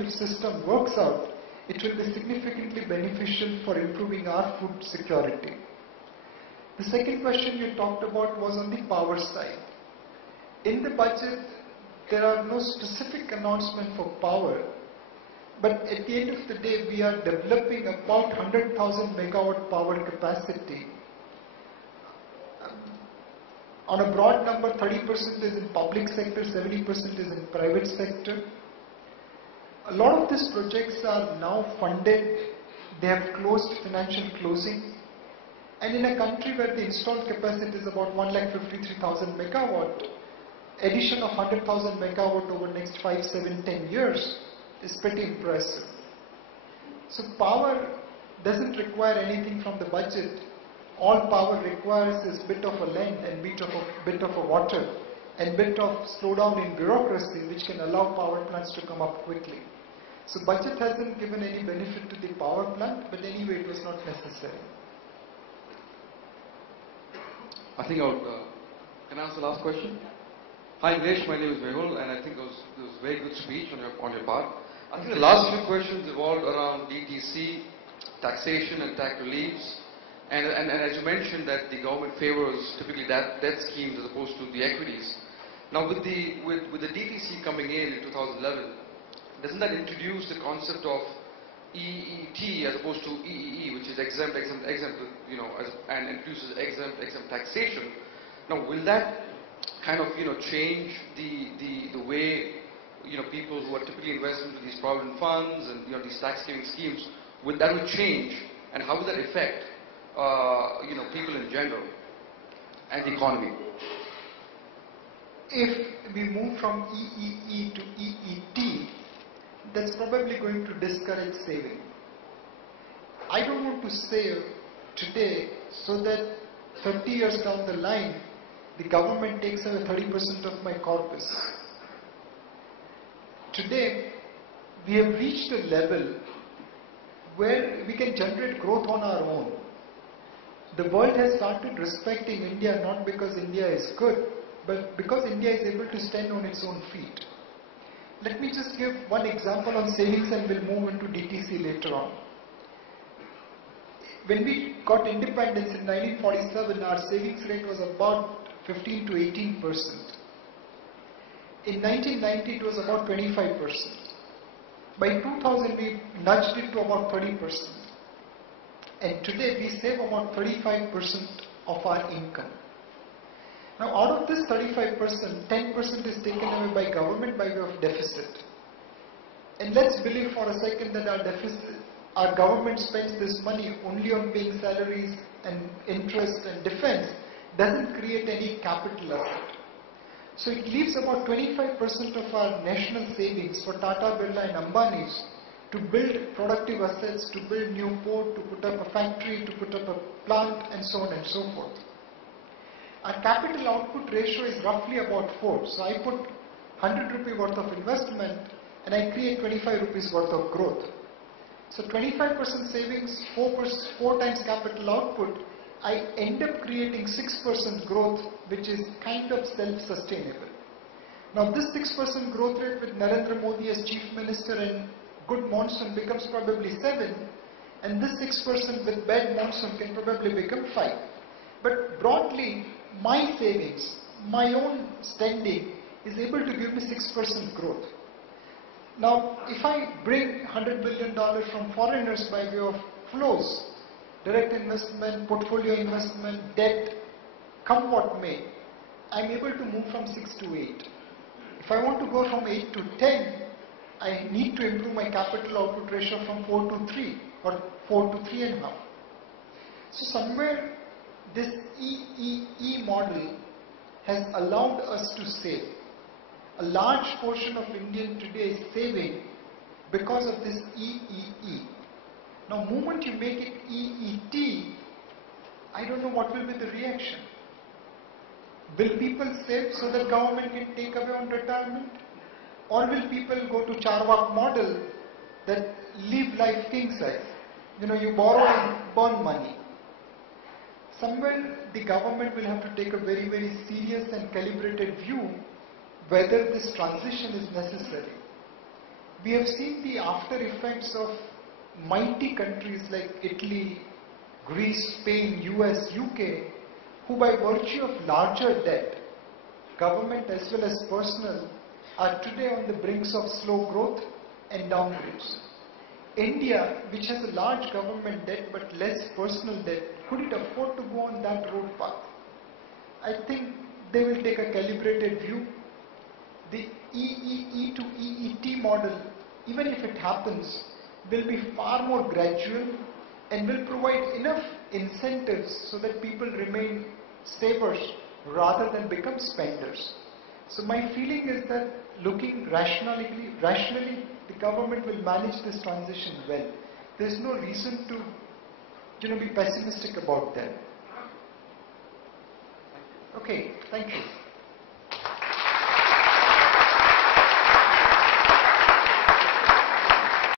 kind of system works out, it will be significantly beneficial for improving our food security. The second question you talked about was on the power side. In the budget, there are no specific announcement for power, but at the end of the day, we are developing about 100,000 megawatt power capacity. On a broad number, 30% is in public sector, 70% is in private sector. A lot of these projects are now funded, they have closed financial closing, and in a country where the installed capacity is about 1,53,000 megawatt, addition of 100,000 megawatt over the next 5, 7, 10 years is pretty impressive. So power doesn't require anything from the budget. All power requires is bit of a land and bit of a water and bit of slowdown in bureaucracy, which can allow power plants to come up quickly. So budget hasn't given any benefit to the power plant, but anyway it was not necessary. I think can I ask the last question? Hi Nilesh, my name is Mehul, and I think it was a very good speech on your part. I think the last few questions evolved around DTC, taxation and tax reliefs. And as you mentioned that the government favors typically debt schemes as opposed to the equities. Now with the DTC coming in 2011, doesn't that introduce the concept of EET as opposed to EEE, which is exempt, you know, and introduces exempt taxation? Now will that kind of, you know, change the way, you know, people who are typically investing into these provident funds and, you know, these tax saving schemes, will that change, and how will that affect you know, people in general and the economy? If we move from EEE to EET, that's probably going to discourage saving. I don't want to save today so that 30 years down the line, the government takes away 30% of my corpus. Today, we have reached a level where we can generate growth on our own. The world has started respecting India not because India is good, but because India is able to stand on its own feet. Let me just give one example on savings and we'll move into DTC later on. When we got independence in 1947, our savings rate was about 15 to 18%. In 1990, it was about 25%. By 2000, we nudged it to about 30%. And today we save about 35% of our income. Now out of this 35%, 10% is taken away by government by way of deficit. And let's believe for a second that our government spends this money only on paying salaries and interest and defense, doesn't create any capital asset. So it leaves about 25% of our national savings for Tata, Birla and Ambani's to build productive assets, to build new port, to put up a factory, to put up a plant, and so on and so forth. Our capital output ratio is roughly about 4. So I put 100 rupee worth of investment and I create 25 rupees worth of growth. So 25% savings, 4 times capital output, I end up creating 6% growth, which is kind of self-sustainable. Now this 6% growth rate with Narendra Modi as Chief Minister and good monsoon becomes probably 7, and this 6% with bad monsoon can probably become 5. But broadly, my savings, my own standing is able to give me 6% growth. Now, if I bring $100 billion from foreigners by way of flows, direct investment, portfolio investment, debt, come what may, I'm able to move from 6 to 8. If I want to go from 8 to 10, I need to improve my capital output ratio from 4 to 3 or 4 to 3.5. So somewhere this EEE model has allowed us to save. A large portion of Indian today is saving because of this EEE. Now, moment you make it EET, I don't know what will be the reaction. Will people save so that government can take away on retirement? Or will people go to Charvak model that live life king size? You know, you borrow and burn money. Somewhere the government will have to take a very, very serious and calibrated view whether this transition is necessary. We have seen the after effects of mighty countries like Italy, Greece, Spain, US, UK, who by virtue of larger debt, government as well as personal, are today on the brinks of slow growth and downgrades. India, which has a large government debt but less personal debt, could it afford to go on that road path? I think they will take a calibrated view. The EEE to EET model, even if it happens, will be far more gradual and will provide enough incentives so that people remain savers rather than become spenders. So my feeling is that looking rationally, the government will manage this transition well. There is no reason to be pessimistic about them. Okay, thank you.